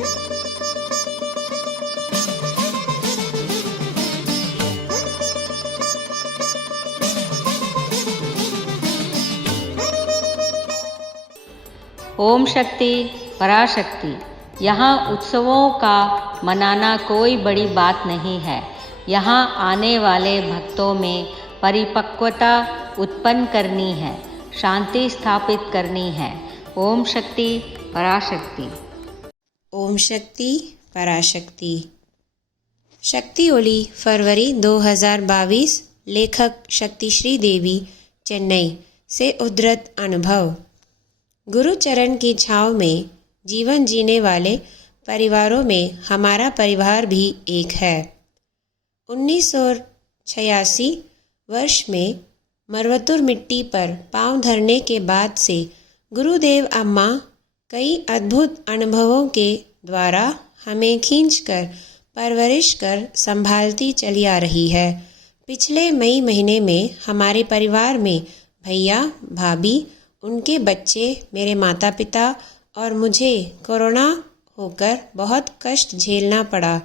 ओम शक्ति पराशक्ति। यहाँ उत्सवों का मनाना कोई बड़ी बात नहीं है। यहाँ आने वाले भक्तों में परिपक्वता उत्पन्न करनी है, शांति स्थापित करनी है। ओम शक्ति पराशक्ति। ओम शक्ति पराशक्ति। शक्ति ओली फरवरी 2022। लेखक शक्तिश्री देवी, चेन्नई से उद्धृत अनुभव। गुरु चरण की छाँव में जीवन जीने वाले परिवारों में हमारा परिवार भी एक है। 1986 वर्ष में मरवतुर मिट्टी पर पांव धरने के बाद से गुरुदेव अम्मा कई अद्भुत अनुभवों के द्वारा हमें खींचकर परवरिश कर संभालती चली आ रही है। पिछले मई महीने में हमारे परिवार में भैया, भाभी, उनके बच्चे, मेरे माता पिता और मुझे कोरोना होकर बहुत कष्ट झेलना पड़ा।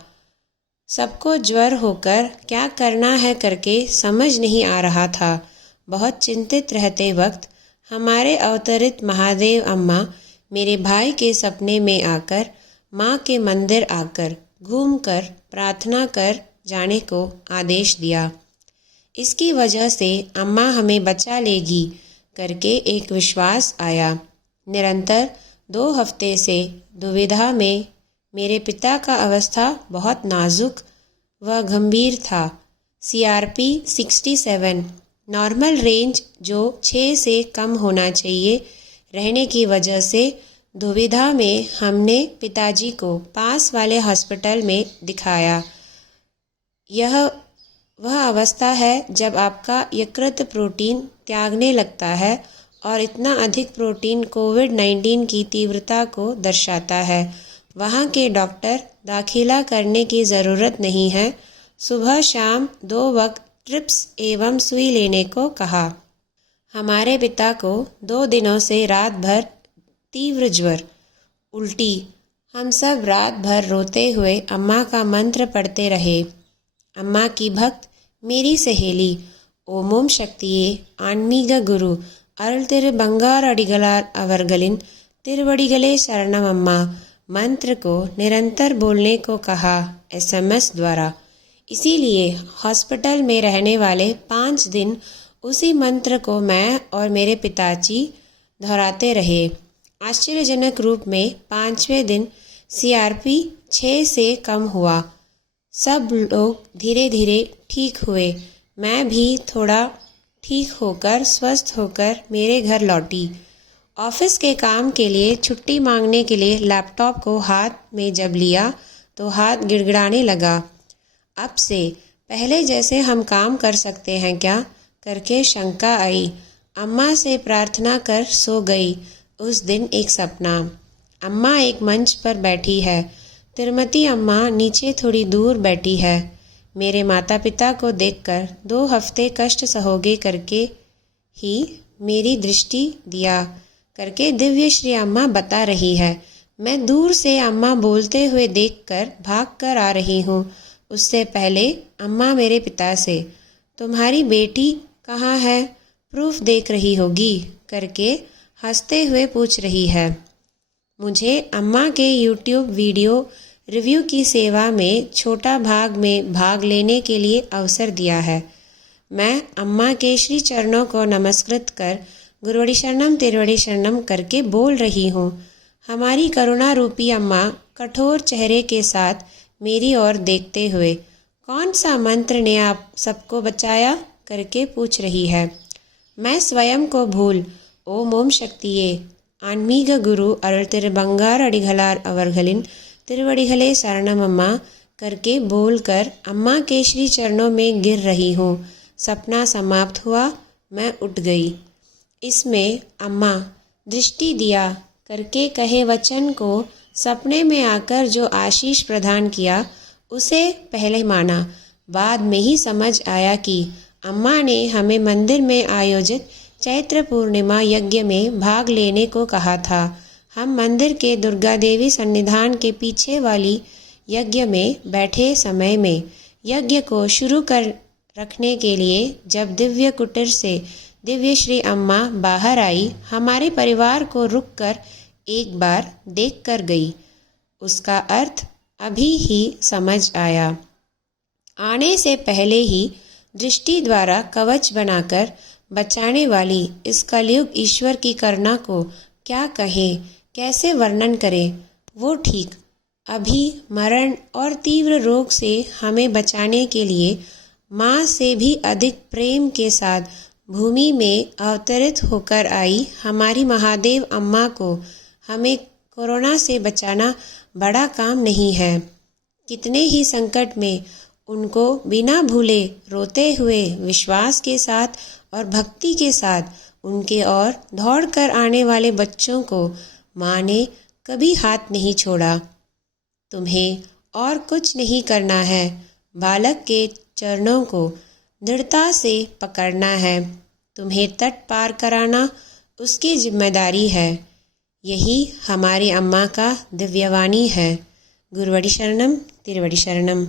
सबको ज्वर होकर क्या करना है करके समझ नहीं आ रहा था। बहुत चिंतित रहते वक्त हमारे अवतरित महादेव अम्मा मेरे भाई के सपने में आकर माँ के मंदिर आकर घूमकर प्रार्थना कर जाने को आदेश दिया। इसकी वजह से अम्मा हमें बचा लेगी करके एक विश्वास आया। निरंतर 2 हफ्ते से दुविधा में मेरे पिता का अवस्था बहुत नाजुक व गंभीर था। CRP 67 नॉर्मल रेंज जो 6 से कम होना चाहिए रहने की वजह से दुविधा में हमने पिताजी को पास वाले हॉस्पिटल में दिखाया। यह वह अवस्था है जब आपका यकृत प्रोटीन त्यागने लगता है और इतना अधिक प्रोटीन कोविड-19 की तीव्रता को दर्शाता है। वहाँ के डॉक्टर दाखिला करने की ज़रूरत नहीं है, सुबह शाम 2 वक्त ट्रिप्स एवं सुई लेने को कहा। हमारे पिता को 2 दिनों से रात भर तीव्र ज्वर, उल्टी। हम सब रात भर रोते हुए अम्मा का मंत्र पढ़ते रहे। अम्मा की भक्त मेरी सहेली ओम शक्तिये आन्मीग गुरु अरुल तिरु बंगार अडिगलार अवरगलिन तिरुवडिगले शरणम अम्मा मंत्र को निरंतर बोलने को कहा SMS द्वारा। इसीलिए हॉस्पिटल में रहने वाले 5 दिन उसी मंत्र को मैं और मेरे पिताजी दोहराते रहे। आश्चर्यजनक रूप में 5वें दिन CRP 6 से कम हुआ। सब लोग धीरे धीरे ठीक हुए। मैं भी थोड़ा ठीक होकर स्वस्थ होकर मेरे घर लौटी। ऑफिस के काम के लिए छुट्टी मांगने के लिए लैपटॉप को हाथ में जब लिया तो हाथ गिड़गिड़ाने लगा। अब से पहले जैसे हम काम कर सकते हैं क्या करके शंका आई। अम्मा से प्रार्थना कर सो गई। उस दिन एक सपना। अम्मा एक मंच पर बैठी है, तिरुमती अम्मा नीचे थोड़ी दूर बैठी है। मेरे माता पिता को देखकर 2 हफ्ते कष्ट सहोगे करके ही मेरी दृष्टि दिया करके दिव्य श्री अम्मा बता रही है। मैं दूर से अम्मा बोलते हुए देखकर भागकर आ रही हूँ। उससे पहले अम्मा मेरे पिता से, तुम्हारी बेटी कहाँ है, प्रूफ देख रही होगी करके हंसते हुए पूछ रही है। मुझे अम्मा के YouTube वीडियो रिव्यू की सेवा में छोटा भाग में भाग लेने के लिए अवसर दिया है। मैं अम्मा के श्री चरणों को नमस्कृत कर गुरुवड़ी शरणम तिरुवड़ी शरणम करके बोल रही हूँ। हमारी करुणा रूपी अम्मा कठोर चेहरे के साथ मेरी ओर देखते हुए, कौन सा मंत्र ने आप सबको बचाया करके पूछ रही है। मैं स्वयं को भूल ओम शक्तिये आन्मीग गुरु अरुल तिरु बंगार अडिगलार अवरगलिन तिरुवडिगले शरणम अम्मा करके बोलकर अम्मा के श्री चरणों में गिर रही हूँ। सपना समाप्त हुआ। मैं उठ गई। इसमें अम्मा दृष्टि दिया करके कहे वचन को सपने में आकर जो आशीष प्रदान किया उसे पहले माना। बाद में ही समझ आया कि अम्मा ने हमें मंदिर में आयोजित चैत्र पूर्णिमा यज्ञ में भाग लेने को कहा था। हम मंदिर के दुर्गा देवी सन्निधान के पीछे वाली यज्ञ में बैठे समय में यज्ञ को शुरू कर रखने के लिए जब दिव्य कुटीर से दिव्य श्री अम्मा बाहर आई, हमारे परिवार को रुककर एक बार देख कर गई। उसका अर्थ अभी ही समझ आया। आने से पहले ही दृष्टि द्वारा कवच बनाकर बचाने वाली इस कलयुग ईश्वर की करुणा को क्या कहें, कैसे वर्णन करें। वो ठीक अभी मरण और तीव्र रोग से हमें बचाने के लिए माँ से भी अधिक प्रेम के साथ भूमि में अवतरित होकर आई हमारी महादेव अम्मा को हमें कोरोना से बचाना बड़ा काम नहीं है। कितने ही संकट में उनको बिना भूले रोते हुए विश्वास के साथ और भक्ति के साथ उनके ओर दौड़कर आने वाले बच्चों को माँ ने कभी हाथ नहीं छोड़ा। तुम्हें और कुछ नहीं करना है, बालक के चरणों को दृढ़ता से पकड़ना है। तुम्हें तट पार कराना उसकी जिम्मेदारी है। यही हमारी अम्मा का दिव्यवाणी है। गुरुवड़ी शरणम, तिरुवड़ी शरणम।